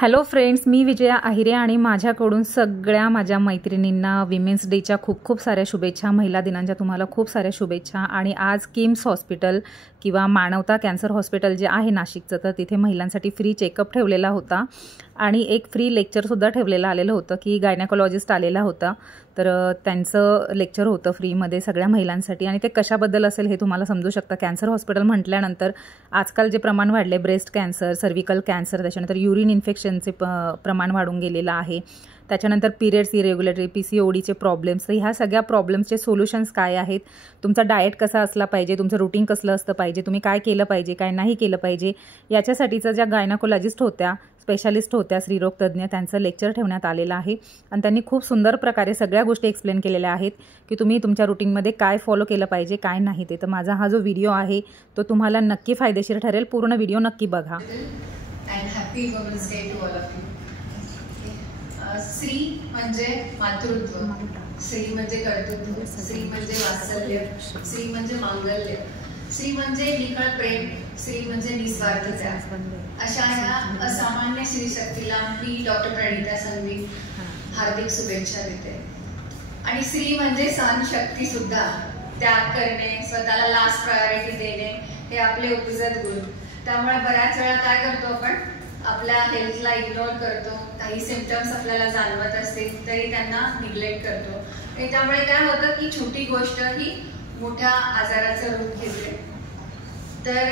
Hello friends, मी विजया आहिरे आणि माझ्याकडून सगळ्या माझ्या मैत्रिणींना विमेन्स डेच्या खूप खूप साऱ्या शुभेच्छा. महिला दिनांच्या तुम्हाला खूप साऱ्या शुभेच्छा. आणि आज किम्स हॉस्पिटल किंवा मानवता कॅन्सर हॉस्पिटल जे आहे नाशिकचं, तर तिथे महिलांसाठी फ्री चेकअप ठेवलेला होता आणि एक फ्री लेक्चरसुद्धा ठेवलेलं आलेलं होतं की गायनेकोलॉजिस्ट आलेला होता, तर त्यांचं लेक्चर होतं फ्रीमध्ये सगळ्या महिलांसाठी. आणि ते कशाबद्दल असेल हे तुम्हाला समजू शकता. कॅन्सर हॉस्पिटल म्हटल्यानंतर आजकाल जे प्रमाण वाढले, ब्रेस्ट कॅन्सर, सर्व्हिकल कॅन्सर, त्याच्यानंतर युरिन इन्फेक्शनचे प्रमाण वाढून गेलेलं आहे, त्याच्यानंतर पिरियड्स इरेग्युलरी, PCODचे प्रॉब्लेम्स, तर ह्या सगळ्या प्रॉब्लेम्सचे सोल्युशन्स काय आहेत, तुमचा डाएट कसा असला पाहिजे, तुमचं रुटीन कसलं असतं पाहिजे, तुम्ही काय केलं पाहिजे, काय नाही केलं पाहिजे, याच्यासाठीचं ज्या गायनाकोलॉजिस्ट होत्या, स्पेशालिस्ट होत्या, स्त्रीरोग तज्ज्ञ, त्यांचं लेक्चर ठेवण्यात आलेलं आहे. आणि त्यांनी खूप सुंदर प्रकारे सगळ्या गोष्टी एक्सप्लेन केलेल्या आहेत की तुम्ही तुमच्या रुटीनमध्ये काय फॉलो केलं पाहिजे, काय नाही ते. तर माझा हा जो व्हिडिओ आहे तो तुम्हाला नक्की फायदेशीर ठरेल. पूर्ण व्हिडिओ नक्की बघा. स्त्री म्हणजे मातृत्व, स्त्री म्हणजे कर्तृत्व, स्त्री म्हणजे वात्सल्य, स्त्री म्हणजे मांगल्य, स्त्री म्हणजे निखळ प्रेम, स्त्री म्हणजे निस्वार्थ त्याग. अशा ह्या असामान्य स्त्री शक्तीला मी डॉक्टर प्रणिता संघवी हार्दिक शुभेच्छा देते. आणि स्त्री म्हणजे सहनशक्ती सुद्धा, त्याग करणे, स्वतःला लास्ट प्रायोरिटी देणे, हे आपले उपजत गुण. त्यामुळे बऱ्याच वेळा काय करतो आपण, आपल्या हेल्थला इग्नोर करतो. काही सिम्पटम्स आपल्याला जाणवत असतील तरी त्यांना निग्लेक्ट करतो. आणि त्यामुळे काय होतं की छोटी गोष्ट ही मोठ्या आजाराचं रूप घेते. तर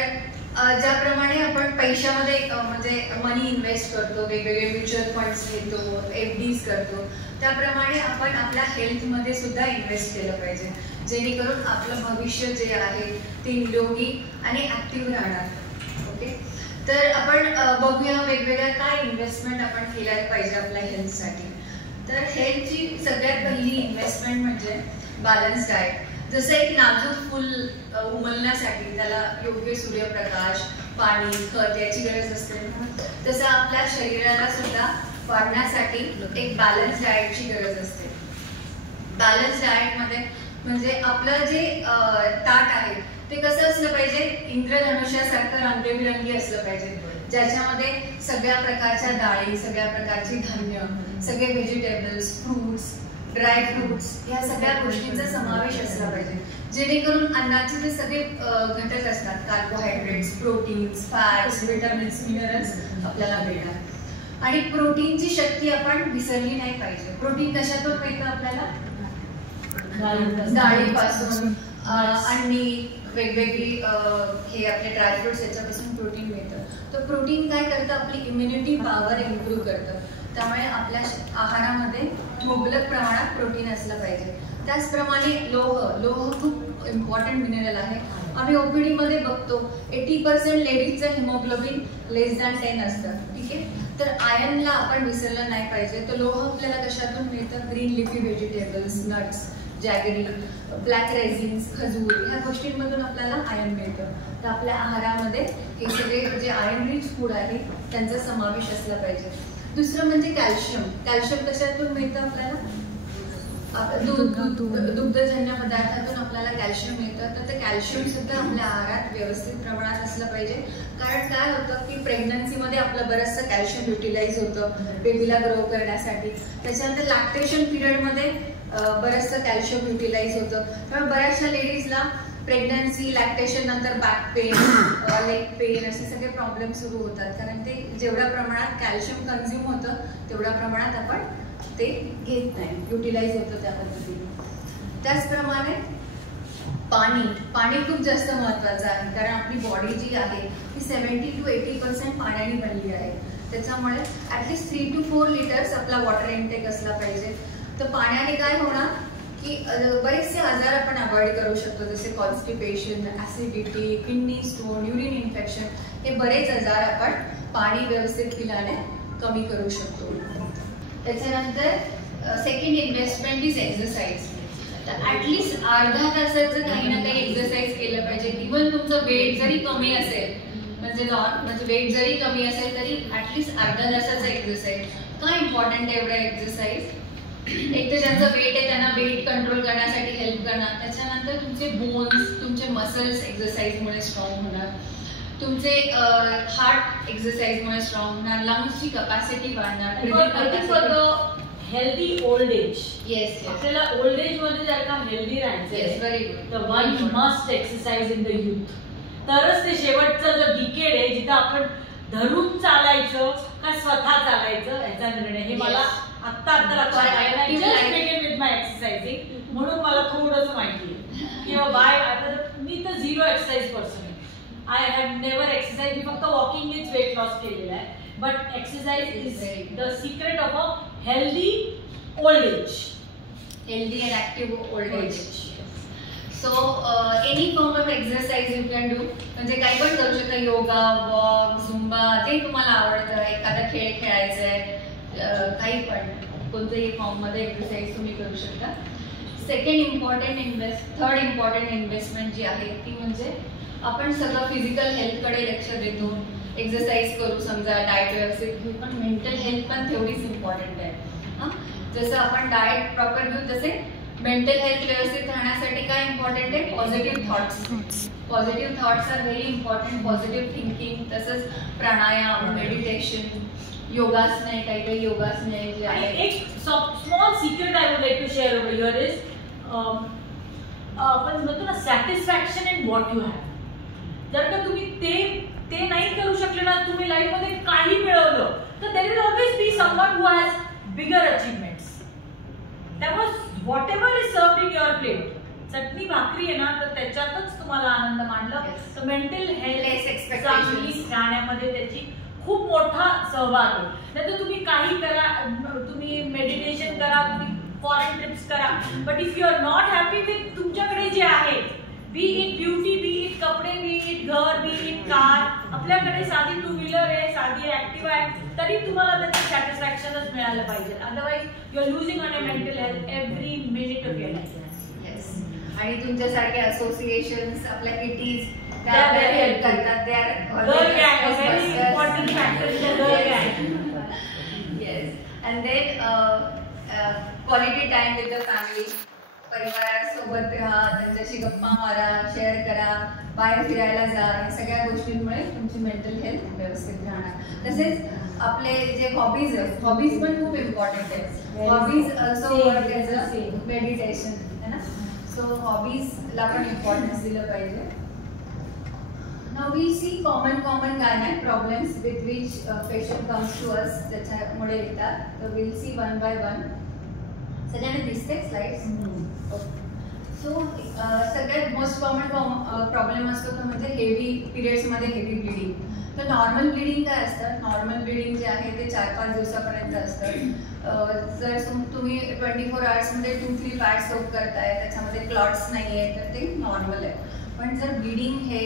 ज्याप्रमाणे आपण पैशामध्ये म्हणजे मनी इन्व्हेस्ट करतो, वेगवेगळे म्युच्युअल फंड्स घेतो, FDs करतो, त्याप्रमाणे आपण आपल्या हेल्थमध्ये सुद्धा इन्व्हेस्ट केलं पाहिजे, जेणेकरून आपलं भविष्य जे आहे ते निरोगी आणि ॲक्टिव्ह राहणार. ओके, तर आपण बघूया वेगवेगळ्या काय इन्व्हेस्टमेंट आपण केल्या पाहिजे आपल्या हेल्थसाठी. तर हेल्थची सगळ्यात पहिली इन्व्हेस्टमेंट म्हणजे बॅलन्स डाएट. जसं एक नाजूक फुल उमलण्यासाठी त्याला योग्य सूर्यप्रकाश, पाणी, खत याची गरज असते, तसं आपल्या शरीराला सुद्धा वाढण्यासाठी एक बॅलन्स डाएटची गरज असते. बॅलन्स डाएटमध्ये म्हणजे आपलं जे ताट आहे ते कसं असलं पाहिजे, इंद्रधनुष्यासारखं रंगबिरंगी असलं पाहिजे, ज्याच्यामध्ये सगळ्या प्रकारच्या डाळी, सगळ्या प्रकारची धान्य, सगळे व्हेजिटेबल्स, फ्रूट्स, ड्राय फ्रूट्स, या सगळ्या गोष्टींचा समावेश असला पाहिजे, जेणेकरून अन्नाचे जे सगळे घटक असतात, carbohydrates, proteins, fats, vitamins, minerals आपल्याला मिळतात. आणि प्रोटीनची शक्ती आपण विसरली नाही पाहिजे. प्रोटीन कशातून मिळतं आपल्याला? डाळीपासून, अंडी, वेगवेगळी हे आपले ड्रायफ्रुट्स, याच्यापासून प्रोटीन मिळतं. तर प्रोटीन काय करतं, आपली इम्युनिटी पॉवर इम्प्रूव्ह करतं. त्यामुळे आपल्या आहारामध्ये मुबलक प्रमाणात प्रोटीन असलं पाहिजे. त्याचप्रमाणे लोह खूप इम्पॉर्टंट मिनरल आहे. आम्ही OPD मध्ये बघतो 80% लेडीजचं हिमोग्लोबिन लेस दॅन 10 असतं. ठीक आहे, तर आयर्नला आपण विसरलं नाही पाहिजे. तर लोह आपल्याला कशातून मिळतं? Green leafy vegetables, nuts, jaggery, black resins, खजूर, ह्या गोष्टींमधून आपल्याला आयर्न मिळतं. तर आपल्या आहारामध्ये हे सगळे जे आयर्न रिच फूड आहे त्यांचा समावेश असला पाहिजे. दुसरं म्हणजे कॅल्शियम. कॅल्शियम कशातून मिळतं आपल्याला? दुग्धजन्य पदार्थातून आपल्याला कॅल्शियम मिळतं. तर ते कॅल्शियम सुद्धा आपल्या आहारात व्यवस्थित प्रमाणात असलं पाहिजे. कारण काय होतं की प्रेग्नन्सीमध्ये आपलं बरंचसं कॅल्शियम युटिलाइज होतं बेबीला ग्रो करण्यासाठी. त्याच्यानंतर लॅक्टेशन पिरियडमध्ये बरंचसं कॅल्शियम युटिलाइज होतं. त्यामुळे बऱ्याचशा लेडीजला प्रेग्नन्सी, लॅक्टेशन नंतर बॅक पेन, लेग पेन असे सगळे प्रॉब्लेम सुरू होतात. कारण ते जेवढ्या प्रमाणात कॅल्शियम कन्झ्युम होतं तेवढ्या प्रमाणात आपण ते घेत नाही, युटिलाइज होतं त्या पद्धतीने. त्याचप्रमाणे पाणी खूप जास्त महत्त्वाचं आहे. कारण आपली बॉडी जी आहे ती 70 to 80% पाण्याने बनली आहे. त्याच्यामुळे ॲटलिस्ट 3 to 4 लिटर्स आपला वॉटर इनटेक असला पाहिजे. तर पाण्याने काय होणार की बरेचसे आजार आपण अवॉइड करू शकतो, जसे constipation, acidity, kidney stone, urine infection, हे बरेच आजार आपण पाणी व्यवस्थित पिल्याने कमी करू शकतो. त्याच्यानंतर सेकंड इन्व्हेस्टमेंट इज एक्सरसाइज. तर ॲटलिस्ट अर्धा तासाचं काही ना काही एक्सरसाइज केलं पाहिजे. इव्हन तुमचं वेट जरी कमी असेल, म्हणजे वेट जरी कमी असेल तरी ॲटलिस्ट अर्धा तासाचं एक्सरसाइज. का इम्पॉर्टंट आहे एवढा एक्सरसाइज? एक तर ज्यांचं वेट आहे त्यांना वेट कंट्रोल करण्यासाठी हेल्प करणार. त्याच्यानंतर तुमचे बोन्स, तुमचे मसल्स एक्सरसाइजमुळे स्ट्रॉंग होणार. तुमचे हार्ट एक्सरसाइजमुळे स्ट्रॉंग होणार, लंग्सची कॅपॅसिटी वाढणार, हेल्दी ओल्ड एज. येस, आपल्याला ओल्ड एज मध्ये जर का हेल्दी राहायचं व्हेरी गुड, तर one must exercise in the youth. तरच ते शेवटचं जो डिकेड आहे जिथं आपण धरून चालायचं का स्वतः चालायचं याचा निर्णय, हे मला आत्ता लक्षात आहे विथ माय एक्सरसाइजिंग. म्हणून मला थोडंसं माहिती आहे किंवा बाय. आता मी तर झिरो एक्सरसाइज पर्सन आहे. I have never exercise. मी फक्त वॉकिंगनेच वेट लॉस केलेला आहे. But exercise is the secret of a healthy old age. Healthy and active old age. So any form of exercise you can do. म्हणजे काही पण करू शकता, योगा, वॉक, झुंबा, जे तुम्हाला आवडतं, एखादा खेळ खेळायचा आहे, काही पण कोणत्याही फॉर्म मध्ये एक्सरसाइज तुम्ही करू शकता. थर्ड इम्पॉर्टंट इन्व्हेस्टमेंट जी आहे ती म्हणजे आपण सगळं फिजिकल हेल्थकडे लक्ष देतो, एक्सरसाइज करू, समजा डाएट व्यवस्थित घेऊ, पण मेंटल हेल्थ पण तेवढीच इम्पॉर्टंट आहे. जसं आपण डाएट प्रॉपर घेऊ तसे मेंटल हेल्थ व्यवस्थित राहण्यासाठी काय इम्पॉर्टंट आहे, positive thoughts. Positive thoughts are very important. Positive thinking, तसंच प्राणायाम, मेडिटेशन, योगासने, काही योगासने जे आहे. एक small secret I would like to share over here is आपण म्हणतो ना satisfaction in what you have. जर का तुम्ही ते नाही करू शकले ना, तुम्ही लाईफ मध्ये काही मिळवलं तर there will always be someone who has bigger achievements. त्यामुळे whatever is served in your plate, चटणी भाकरी आहे ना, तर त्याच्यातच तुम्हाला आनंद मांडला तर मेंटल हेल्थ चांगली राहण्यामध्ये त्याची खूप मोठा सहभाग आहे. नाहीतर तुम्ही काही करा, तुम्ही मेडिटेशन करा, तुम्ही फॉरेन ट्रिप्स करा, but if you are not happy with तुमच्याकडे जे आहे, be it beauty, be it कपडे, बी इट घर, बी इट कार, आपल्याकडे साधी टू व्हीलर आहे, साधी ऍक्टिव्ह आहे, तरी तुम्हाला त्याचं सॅटिस्फॅक्शनच मिळालं पाहिजे. Otherwise you are losing on a mental health every minute of your life. आणि तुमच्यासारखे असोसिएशन्स, आपल्या किटीज हेल्प करतात. They are very important factor is the girl गँग. Yes, and then quality time with the family. परिवारासोबत राहा, त्यांच्याशी गप्पा मारा, शेअर करा, बाहेर फिरायला जा. या सगळ्या गोष्टींमुळे तुमची मेंटल हेल्थ व्यवस्थित राहणार. तसेच आपले जे हॉबीज आहेत, हॉबीज पण खूप इम्पॉर्टंट आहेत. Hobbies also work as a meditation है ना. सो हॉबीजला पण इम्पॉर्टन्स दिलं पाहिजे. Now we see common gynec problems with which patient comes to us. त्याच्यामुळे येतात. So we'll see one by one. सगळ्यांना दिसते स्लाइड्स. सो सगळ्यात मोस्ट कॉमन प्रॉब्लेम असतो तो म्हणजे हेवी पिरियड्समध्ये हेवी ब्लिडिंग. तर नॉर्मल ब्लिडिंग काय असतं, नॉर्मल ब्लिडिंग जे आहे ते 4-5 दिवसापर्यंत असतं. जर तुम्ही 24 आवर्समध्ये 2-3 पॅड्स सोप करताय, त्याच्यामध्ये क्लॉट्स नाही आहे, तर ते नॉर्मल आहे. पण जर ब्लिडिंग हे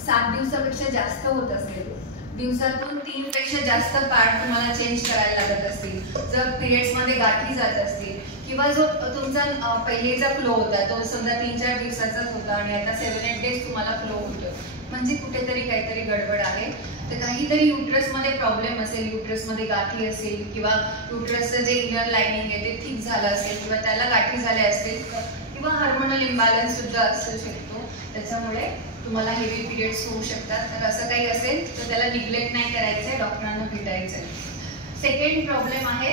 7 दिवसापेक्षा जास्त होत असेल, दिवसातून 3 पेक्षा जास्त पॅड तुम्हाला चेंज करायला लागत असतील, जर पिरियड्समध्ये गाठी जात असतील, किंवा जो तुमचा पहिलेचा फ्लो होता तो समजा 3-4 दिवसाचाच होता आणि आता 7-8 डेज तुम्हाला फ्लो होतो, म्हणजे कुठेतरी काहीतरी गडबड आहे. तर काहीतरी युट्रसमध्ये प्रॉब्लेम असेल, युट्रसमध्ये गाठी असेल, किंवा युट्रसचं जे इनर लाइनिंग आहे ते थिक झालं असेल, किंवा त्याला गाठी झाल्या असतील, किंवा हार्मोनल इम्बॅलन्स सुद्धा असू शकतो. त्याच्यामुळे तुम्हाला हेवी पिरियड्स होऊ शकतात. तर असं काही असेल तर त्याला निग्लेक्ट नाही करायचं आहे, डॉक्टरांना भेटायचं आहे. सेकंड प्रॉब्लेम आहे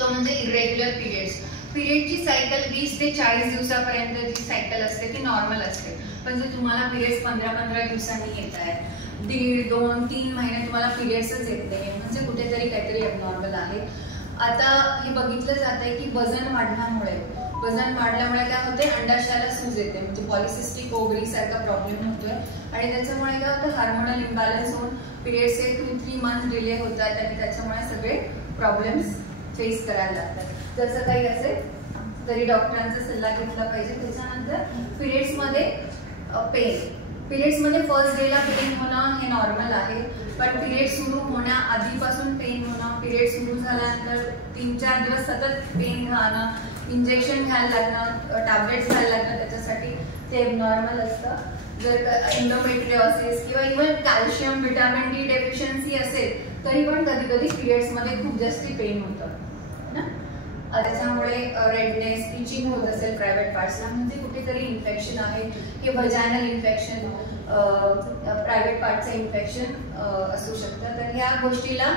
तो म्हणजे इरेग्युलर पिरियड्स. पिरियडची सायकल 20 ते 40 दिवसापर्यंत जी सायकल असते ती नॉर्मल असते. पण जर तुम्हाला पिरियड्स 15-15 दिवसांनी येत आहेत, 1.5, 2, 3 महिने तुम्हाला पिरियड्सच येत नाही, म्हणजे कुठेतरी काहीतरी ॲबनॉर्मल आहे. आता हे बघितलं जात आहे की वजन वाढल्यामुळे काय होते, अंडाशयाला सूज येते, म्हणजे पॉलिसिस्टिक ओव्हरी सारखा प्रॉब्लेम होतोय. आणि त्याच्यामुळे काय होतं, हार्मोनल इम्बॅलन्स होऊन पिरियड्सचे 2-3 मंथ डिले होतात आणि त्याच्यामुळे सगळे प्रॉब्लेम्स फेस करायला लागतात. जसं काही असेल तरी डॉक्टरांचा सल्ला घेतला पाहिजे. त्याच्यानंतर पिरियड्समध्ये पिरियड्समध्ये फर्स्ट डेला पेन होणं हे नॉर्मल आहे, पण पिरियड सुरू होण्याआधीपासून पेन होणं, पिरियड सुरू झाल्यानंतर 3-4 दिवस सतत पेन राहणं, इंजेक्शन घ्यायला लागणं, टॅबलेट्स घ्यायला लागणं, त्याच्यासाठी ते नॉर्मल असतं. जर एंडोमेट्रियोसिस किंवा even calcium, vitamin D deficiency असेल तरी पण कधी कधी पिरियड्समध्ये खूप जास्ती पेन होतं ना. त्याच्यामुळे रेडनेस, इचिंग होत असेल प्रायव्हेट पार्ट्सला, म्हणजे कुठेतरी इन्फेक्शन आहे, हे व्हजायनल इन्फेक्शन, प्रायव्हेट पार्टचं इन्फेक्शन असू शकतं. तर ह्या गोष्टीला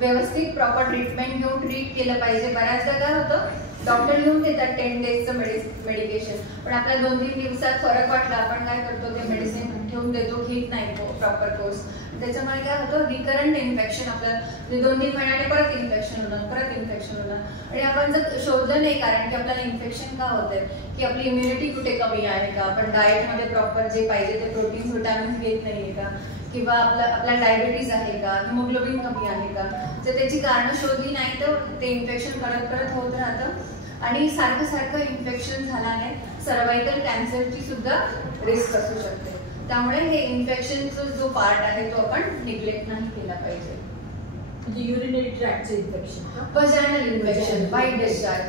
व्यवस्थित प्रॉपर ट्रीटमेंट घेऊन ट्रीट केलं पाहिजे. बऱ्याचदा काय होतं, डॉक्टर लिहून देतात 10 डेजचं मेडिकेशन, पण आपल्याला 2-3 दिवसात फरक वाटला, आपण काय करतो ते मेडिसिन ठेवून देतो, घेत नाही प्रॉपर कोर्स. त्याच्यामुळे काय होतं, रिकरंट इन्फेक्शन आपल्याला 2-3 महिन्याने परत इन्फेक्शन होणार. आणि आपण जर शोधलं नाही कारण की आपल्याला इन्फेक्शन का होतंय, की आपली इम्युनिटी कुठे कमी आहे का, आपण डाएटमध्ये प्रॉपर जे पाहिजे ते प्रोटीन्स विटामिन्स घेत नाहीये का, किंवा आपला डायबिटीज आहे का, हिमोग्लोबिन कमी आहे का. जर त्याची कारणं शोधली नाही तर ते इन्फेक्शन परत होत राहतं. आणि सारखं इन्फेक्शन झाल्याने सर्वायकल कॅन्सरची सुद्धा रिस्क असू शकते. त्यामुळे हे इन्फेक्शनचा जो पार्ट आहे तो आपण निग्लेक्ट नाही केला पाहिजे. म्हणजे युरिनरी ट्रॅक्टचे infection, vaginal infection, white discharge.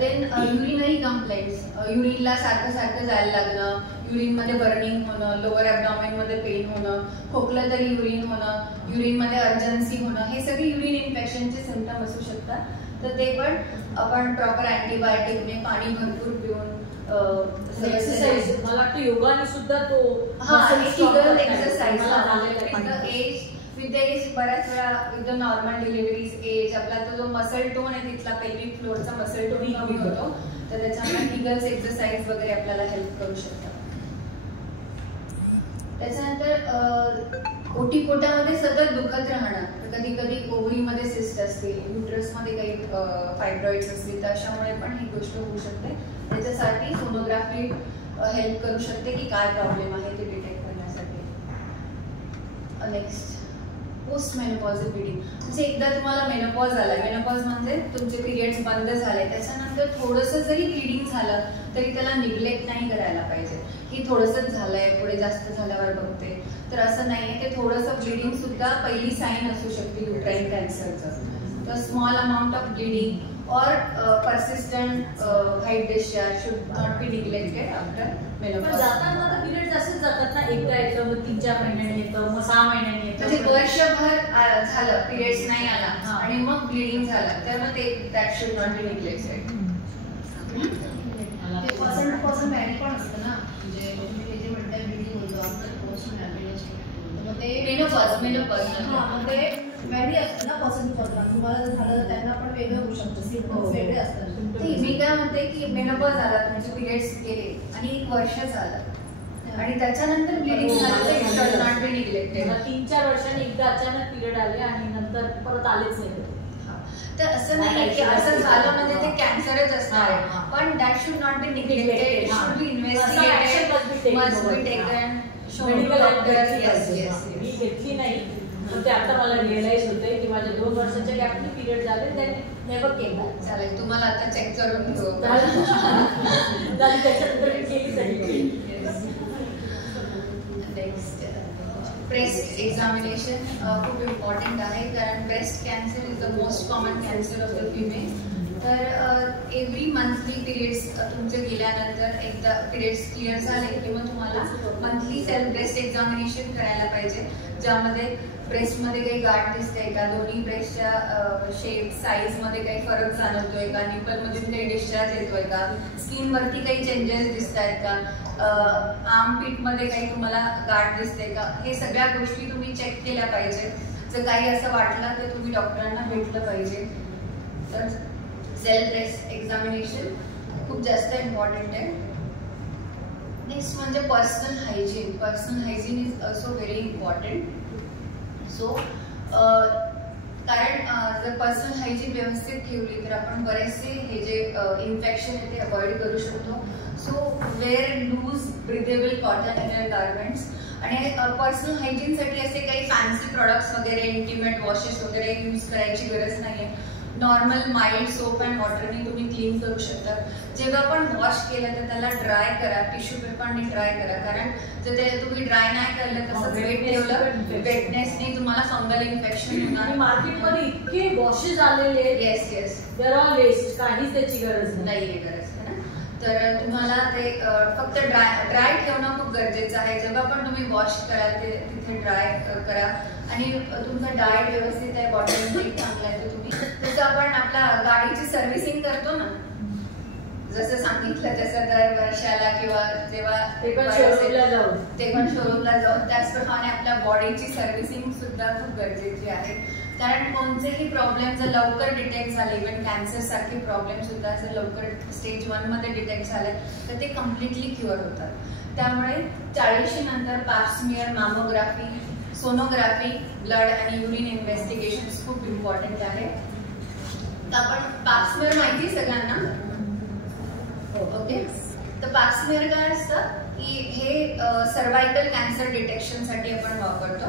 Then urinary complaints, युरिनला सारखं जायला लागणं, युरिनमध्ये बर्निंग होणं, लोअर ॲब्डॉमेनमध्ये पेन होणं, खोकलं तरी युरिन होणं, युरिनमध्ये अर्जन्सी होणं, हे सगळे युरिन इन्फेक्शनचे सिम्पटम असू शकतात. तर ते पण आपण प्रॉपर अँटीबायोटिकने, पाणी भरपूर पिऊन, एक्सरसाइज, मला वाटतं योगाने सुद्धा तो एक्सरसाइज विथ द एज, बऱ्याच वेळा with the normal deliveries as आपला तो जो मसल टोन आहे तिथला पेल्विक फ्लोअरचा मसल टोन कमी होतो. तर त्याच्यामुळे किगल्स एक्सरसाइज वगैरे आपल्याला हेल्प करू शकतात. त्याच्यानंतर ओटीपोटामध्ये सतत दुखत राहणं, कधी कधी ओव्हरीमध्ये सिस्ट असतील, युट्रसमध्ये काही फायब्रॉइड्स असतील, तर अशामुळे पण ही गोष्ट होऊ शकते. त्याच्यासाठी सोनोग्राफी हेल्प करू शकते की काय प्रॉब्लेम आहे ते डिटेक्ट करण्यासाठी. Next, post menopausal bleeding. म्हणजे एकदा तुम्हाला मेनोपॉज आला, मेनोपॉज म्हणजे तुमचे पिरियड्स बंद झाले, त्याच्यानंतर थोडंसं जरी ब्लिडिंग झालं तरी त्याला निग्लेक्ट नाही करायला पाहिजे की थोडंसंच झालंय, पुढे जास्त झाल्यावर बघते. तर असं नाहीये, ते थोडंसं ब्लिडिंग सुद्धा पहिली साईन असू शकते युट्राइन कॅन्सरचं. तर small amount of bleeding or persistent white discharge should not be neglected after menopause. जाताना आता पिरियड्स असेच जातात ना, एकदा येतं, मग 3-4 महिन्यांनी येतं, मग 6 महिन्यांनी येतं. म्हणजे वर्षभर झालं पिरियड्स नाही आला आणि मग ब्लिडिंग झालं, तर मग ते that should not be neglected. ते पर्सन व्हॅरी पण असतं ना, म्हणजे हे जे म्हणतात ब्लिडिंग होतं आफ्टर पोस्ट मॅरेज, मग ते मेनोपॉज ते व्हॅरी असतं ना पर्सन टू पर्सन. तुम्हाला जर झालं त्यांना पण वेगळं होऊ शकतं, सिम्पटम्स वेगळे असतात. मी काय म्हणते की मेनोपॉज आला, तुमचे पिरियड्स गेले आणि 1 वर्ष झालं आणि त्याच्यानंतर ब्लिडिंग झालं, तर it should not be neglected. 3-4 वर्षांनी एकदा अचानक पिरियड आले आणि नंतर परत आलेच नाही. तर असं नाही की असं झालं म्हणजे ते कॅन्सरच असणार आहे, पण that should not be neglected, should be investigated, must be taken. मी घेतली नाही, पण ते आता मला रिअलाइज होतंय की माझ्या 2 वर्षाच्या गॅपने पिरियड झाले, त्यांनी नेव्हर केम बॅक. चालेल, तुम्हाला आता चेक करून घेऊ. त्याच्यानंतर मी केली सगळी. नेक्स्ट, ब्रेस्ट एक्झामिनेशन खूप इम्पॉर्टंट आहे, कारण breast cancer is the most common cancer of the female. तर एव्हरी मंथली पिरियड्स तुमचे गेल्यानंतर एकदा पिरियड्स क्लिअर झाले की मग तुम्हाला मंथली सेल्फ ब्रेस्ट एक्झामिनेशन करायला पाहिजे, ज्यामध्ये ब्रेस्टमध्ये काही गाठ दिसते का, दोन्ही ब्रेस्टच्या शेप साईजमध्ये काही फरक जाणवतोय का, निपलमधून काही डिस्चार्ज येतोय का, स्किनवरती काही चेंजेस दिसत आहेत का, आर्म पीटमध्ये काही तुम्हाला गाठ दिसते का, हे सगळ्या गोष्टी तुम्ही चेक केल्या पाहिजे. जर काही असं वाटलं तर तुम्ही डॉक्टरांना भेटलं पाहिजे. तर सेल्फ ब्रेस्ट एक्झामिनेशन खूप जास्त इम्पॉर्टंट आहे. नेक्स्ट म्हणजे personal hygiene. Personal hygiene is also very important. So कारण जर पर्सनल हायजीन व्यवस्थित ठेवली तर आपण बरेचसे हे जे इन्फेक्शन आहे ते अवॉइड करू शकतो. So wear loose breathable cotton inner garments. आणि पर्सनल हायजीनसाठी असे काही फॅन्सी प्रॉडक्ट्स वगैरे, इंटिमेट वॉशेस वगैरे यूज करायची गरज नाही आहे. नॉर्मल माइल्ड सोप अँड वॉटरने तुम्ही क्लीन करू शकता. जेव्हा पण वॉश केलं तर त्याला ड्राय करा, टिश्यू पेपरने ड्राय करा, कारण जर ते तुम्ही ड्राय नाही केलं तसंच वेट ठेवलं, वेटनेसने तुम्हाला फंगल इन्फेक्शन होणार. मार्केटमध्ये इतके वॉशेस आलेले आहेत. Yes yes, there are waste, काहीच त्याची गरज नाहीये गरज. तर तुम्हाला ते फक्त ड्राय ठेवणं खूप गरजेचं आहे. जेव्हा पण तुम्ही वॉश कराल ते तिथे ड्राय करा. आणि तुमचा डाएट व्यवस्थित आहे, बॉडी इंटेक चांगला आहे, तर तुम्ही जसं आपण आपल्या गाडीची सर्व्हिसिंग करतो ना, जसं सांगितलं तसं दर वर्षाला किंवा जेव्हा ते पण शोरूमला जाऊन त्याचप्रमाणे आपल्या बॉडीची सर्व्हिसिंग सुद्धा खूप गरजेची आहे. कारण कोणतेही प्रॉब्लेम जर लवकर डिटेक्ट झाले, इव्हन कॅन्सर सारखे प्रॉब्लेम सुद्धा जर लवकर स्टेज 1 मध्ये डिटेक्ट झाले तर ते कम्प्लिटली क्युअर होतात. त्यामुळे 40 नंतर पाप्समियर, मॅमोग्राफी, सोनोग्राफी, ब्लड आणि युरिन इन्व्हेस्टिगेशन खूप इम्पॉर्टंट आहे. तर आपण पाप्समियर माहिती सगळ्यांना? ओके. तर पाप्समियर काय असतं की हे सर्वायकल कॅन्सर डिटेक्शनसाठी आपण वापरतो.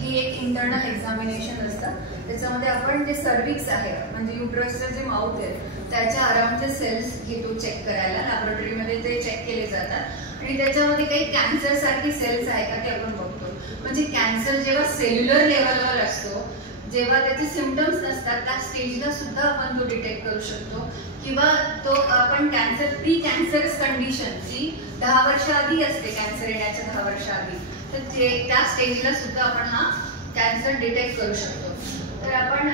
ही एक इंटरनल एक्झामिनेशन असतं. त्याच्यामध्ये आपण जे सर्विक्स आहे म्हणजे युट्रसचं जे माउथ आहे त्याच्या अराउंडचे सेल्स घेतो चेक करायला. लॅबोरेटरीमध्ये ते चेक केले जातात आणि त्याच्यामध्ये काही कॅन्सर सारखी सेल्स आहे का ते आपण बघतो. म्हणजे कॅन्सर जेव्हा सेल्युलर लेवलवर असतो, जेव्हा त्याचे सिम्पटम्स नसतात त्या स्टेजला सुद्धा आपण तो डिटेक्ट करू शकतो. किंवा तो आपण कॅन्सर प्री कॅन्सरस कंडिशन जी 10 वर्षाआधी असते, कॅन्सर येण्याच्या 10 वर्षाआधी, तर त्या स्टेजला सुद्धा आपण हा कॅन्सर डिटेक्ट करू शकतो. तर आपण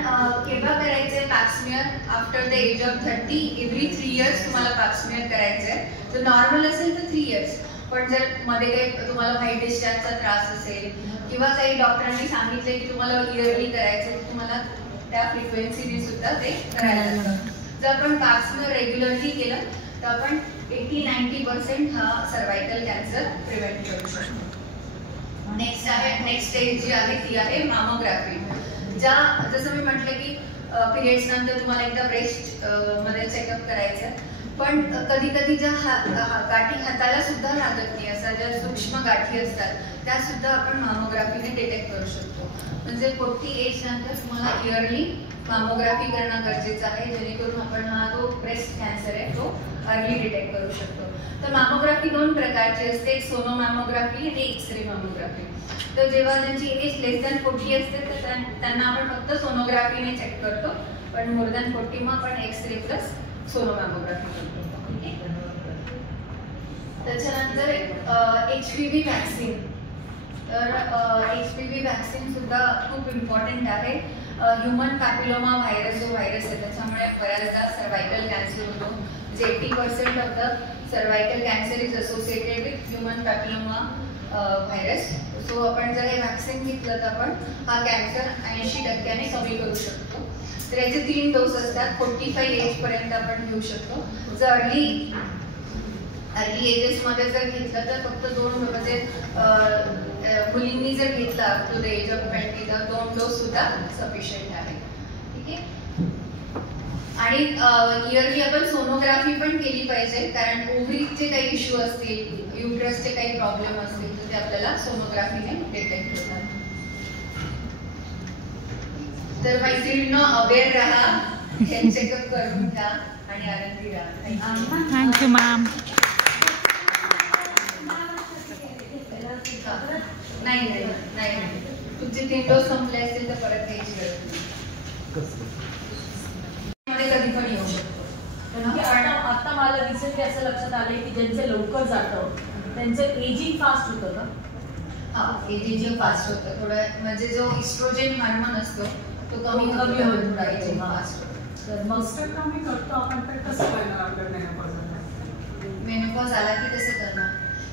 केव्हा करायचंय pap smear? After the age of 30. Every 3 years तुम्हाला पॅप्समियर करायचंय. जर नॉर्मल असेल तर 3 इयर्स. पण जर मध्ये काही तुम्हाला व्हाईट डिस्चार्जचा त्रास असेल किंवा काही डॉक्टरांनी सांगितले की तुम्हाला इयरली करायचं तर तुम्हाला त्या फ्रिक्वेन्सीने सुद्धा ते करायला लागतं. जर आपण पॅप्समियर रेग्युलरली केलं तर आपण 80-90% हा सर्वायकल कॅन्सर प्रिव्हेंट करू शकतो. नेक्स्ट स्टेज जी आहे ती आहे मॅमोग्राफी. जसं मी म्हटलं की पिरियड्स नंतर तुम्हाला एकदा ब्रेस्ट मध्ये चेकअप करायचं. पण कधी कधी ज्या गाठी हाताला सुद्धा लागत नाही अशा ज्या सूक्ष्म गाठी असतात त्या सुद्धा आपण मॅमोग्राफीने डिटेक्ट करू शकतो. म्हणजे 40 एज नंतर तुम्हाला इयरली मॅमोग्राफी करणं गरजेचं आहे जेणेकरून आपण हा जो ब्रेस्ट कॅन्सर आहे तो अर्ली डिटेक्ट करू शकतो. तर मॅमोग्राफी 2 प्रकारची असते, एक सोनो मॅमोग्राफी आणि एक्सरे मॅमोग्राफी. तर जेव्हा त्यांची एज लेस दॅन 40 असते तर त्यांना आपण फक्त सोनोग्राफीने चेक करतो. पण मोर दॅन 40 मग आपण एक्सरे प्लस सोनो मॅमोग्राफी करतो. त्याच्यानंतर HPV वॅक्सिन. तर HPV वॅक्सिन सुद्धा खूप इम्पॉर्टंट आहे. ह्युमन पॅपिलोमा व्हायरस जो व्हायरस आहे त्याच्यामुळे बऱ्याचदा सर्वायकल कॅन्सर होतो. म्हणजे 80% of the cervical cancer is associated with human papilloma virus. So आपण जर हे वॅक्सिन घेतलं तर आपण हा कॅन्सर 80% कमी करू शकतो. तर याचे 3 डोस असतात. 45 एज पर्यंत आपण घेऊ शकतो. जर अर्ली एजेस मध्ये जर घेतलं तर फक्त 2 म्हणजे मुलींनी जर घेतला टू द एज ऑफ 20 तर 2 डोस सुद्धा सफिशियंट आहे. ठीक आहे. आणि इयरली आपण सोनोग्राफी पण केली पाहिजे कारण ओव्हरीचे काही इश्यू असतील, युट्रसचे काही प्रॉब्लेम असतील तर ते आपल्याला सोनोग्राफीने डिटेक्ट होतात. तर मैत्रिणींनो अवेअर राहा, हेल्थ चेकअप करून घ्या आणि आनंदी राहा. Thank you ma'am. नाही तुमचे 3 डोस संपले असतील तर परत घ्यायची गरज नाही. कधी पण येऊ शकतो. आता मला रिसेंटली असं लक्षात आलंय की ज्यांचे लवकर जातं त्यांचं एजिंग फास्ट होतं का? हा, एजिंग फास्ट होतं थोडं. म्हणजे जो इस्ट्रोजेन हार्मोन असतो तो कमी होतो थोडा एजिंग फास्ट होतं. तर मग कमी करतो आपण तर कसं करणार आपल्या मेनोपॉज आला की कसं करणार?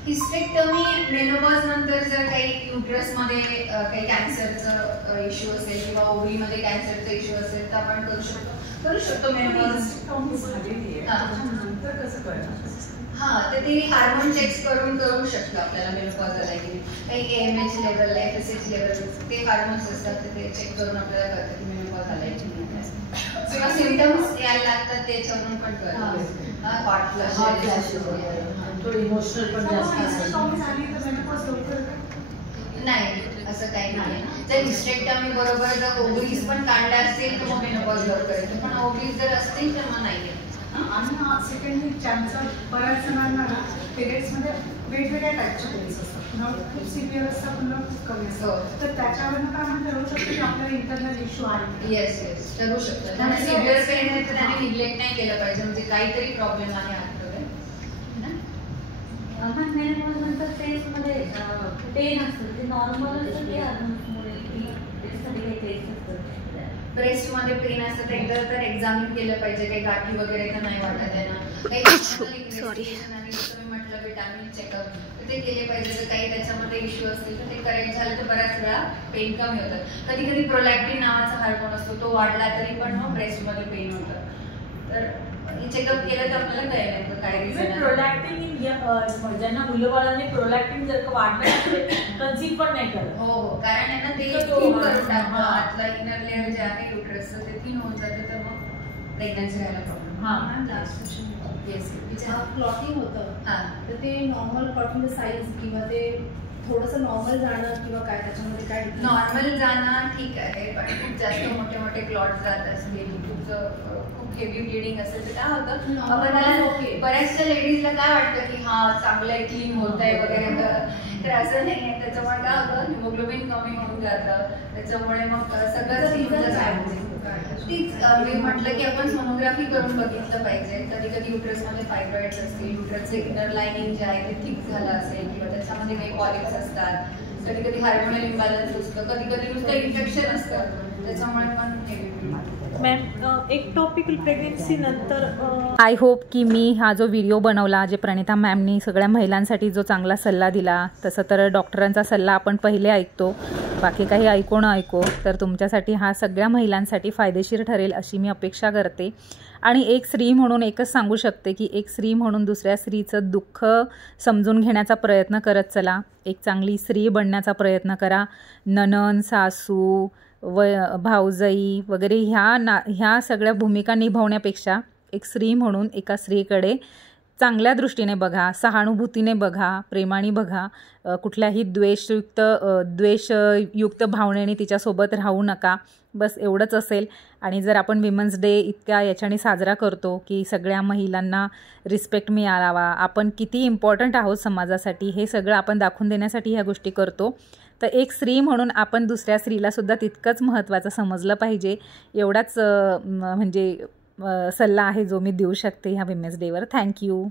हिस्टेक्टमी मेनोपॉज नंतर जर काही युट्रसमध्ये काही कॅन्सरचं इश्यू असेल किंवा ओव्हरीमध्ये कॅन्सरचा इश्यू असेल तर आपण करू शकतो मेनोपॉज झालेली आहे त्याच्यानंतर कसं करणार? हा, तर ते हार्मोन चेक्स करून करू शकतो आपल्याला मेनोपॉज आला की काही AMH लेवल, FSH लेवल ते हार्मोन्स असतात तर ते चेक करून आपल्याला कळतं की मेनोपॉज आलाय की नाही. किंवा सिम्पटम्स यायला लागतात त्याच्यावरून पण कळतं. हॉट फ्लश थोडी इमोशनल पण जास्त नाही, असं काही नाही. जर हिस्टेक्टमी बरोबर जर ओव्हरीज पण काढल्या असतील तर मग मेनोपॉज लवकर येतो. पण ओव्हरीज जर असतील तर मग नाही येत. आणि सेकंडली कॅन्सर बऱ्याच जणांना पिरियड्समध्ये वेगवेगळ्या टाईपचे पिरियड्स असतात. खूप सिव्हिअर असतात, पुन्हा खूप कमी असतात. तर त्याच्यावरनं काय आपण ठरवू शकतो की आपल्याला इंटरनल इश्यू आहे? येस ठरवू शकतो. त्याने सिव्हिअर पेन आहे तर त्याने निग्लेक्ट नाही केलं पाहिजे. म्हणजे काहीतरी प्रॉब्लेम आहे आतमध्ये. नंतर टेस्टमध्ये पेन असतं ते नॉर्मल असतं की हार्मोन्समुळे त्याच्यासाठी काही टेस्ट असतं? ब्रेस्टमध्ये पेन असतं ते एकदा तर एक्झामिन केलं पाहिजे, काही गाठी वगैरे तर नाही वाटत आहे ना, काही इन्व्हेस्टिगेशन आणि जसं मी म्हटलं विटामिन चेकअप तर ते केले पाहिजे. तर काही त्याच्यामध्ये इश्यू असतील तर ते करेक्ट झालं तर बऱ्याच वेळा पेन कमी होतं. कधी कधी प्रोलॅक्टिन नावाचा हार्मोन असतो, तो वाढला तरी पण मग ब्रेस्टमध्ये पेन होतं. तर चेकअप केलं तर आपल्याला कळेल काय रिझन. प्रोलॅक्टिन ज्यांना मुलंबाळांनी प्रोलॅक्टिन जर का वाढलं कन्सीव पण नाही करत. हो, कारण आहे ना ते थिन करून टाकतं आतला इनर लेअर जे आहे युटरसचं ते थिन होऊन जातं, तर मग प्रेग्नन्सी व्हायला प्रॉब्लेम. हां, लास्ट क्वेश्चन. येस, क्लॉटिंग होतं हां. तर ते नॉर्मल क्लॉटिंग साईज किंवा ते थोडंसं नॉर्मल जाणं किंवा काय त्याच्यामध्ये काय नॉर्मल जाणं ठीक आहे, पण खूप जास्त मोठे मोठे क्लॉट जात असतील, खूप हेवी ब्लिडिंग असेल तर काय होतं, आपण बऱ्याचशा लेडीजला काय वाटतं की हा चांगलं आहे, क्लीन होत आहे वगैरे, तर असं नाही आहे. त्याच्यामुळे काय होतं हिमोग्लोबिन कमी होऊन जातं, त्याच्यामुळे मग सगळंच तीच मी म्हटलं की आपण सोनोग्राफी करून बघितलं पाहिजे. कधी कधी युट्रसमध्ये फायब्रॉइड्स असतील, युट्रसचे इनर लाइनिंग जे आहे ते थिक झालं असेल किंवा त्याच्यामध्ये काही पॉलिप्स असतात, कधी कधी हार्मोनल इम्बॅलन्स असतं, कधी कधी नुसतं इन्फेक्शन असतं, त्याच्यामुळे पण मॅम एक टॉपिक प्रेग्नेन्सी नंतर आय होप की मी हा जो व्हिडिओ बनवला, जे प्रणिता मॅमनी सगळ्या महिलांसाठी जो चांगला सल्ला दिला, तसं तर डॉक्टरांचा सल्ला आपण पहिले ऐकतो, बाकी काही ऐको न ऐको, तर तुमच्यासाठी हा सगळ्या महिलांसाठी फायदेशीर ठरेल अशी मी अपेक्षा करते. आणि एक स्त्री म्हणून एकच सांगू शकते की एक स्त्री म्हणून दुसऱ्या स्त्रीचं दुःख समजून घेण्याचा प्रयत्न करत चला, एक चांगली स्त्री बनण्याचा प्रयत्न करा. नणंद, सासू, भाऊजाई वगैरे ह्या सगळ्या भूमिका निभावण्यापेक्षा एक स्त्री म्हणून एका स्त्रीकडे चांगल्या दृष्टीने बघा, सहानुभूतीने बघा, प्रेमाने बघा. कुठल्याही द्वेषयुक्त भावनेने तिच्यासोबत राहू नका. बस एवढंच असेल. आणि जर आपण विमेन्स डे इतक्या याच्याने साजरा करतो की सगळ्या महिलांना रिस्पेक्ट मिळावा, आपण किती इम्पॉर्टंट आहोत समाजासाठी, हे सगळं आपण दाखवून देण्यासाठी ह्या गोष्टी करतो. तर एक स्त्री म्हणून आपण दुसऱ्या स्त्रीलासुद्धा तितकंच महत्त्वाचं समजलं पाहिजे. एवढाच म्हणजे सल्ला आहे जो मी देऊ शकते ह्या विमेन्स डेवर. थँक्यू.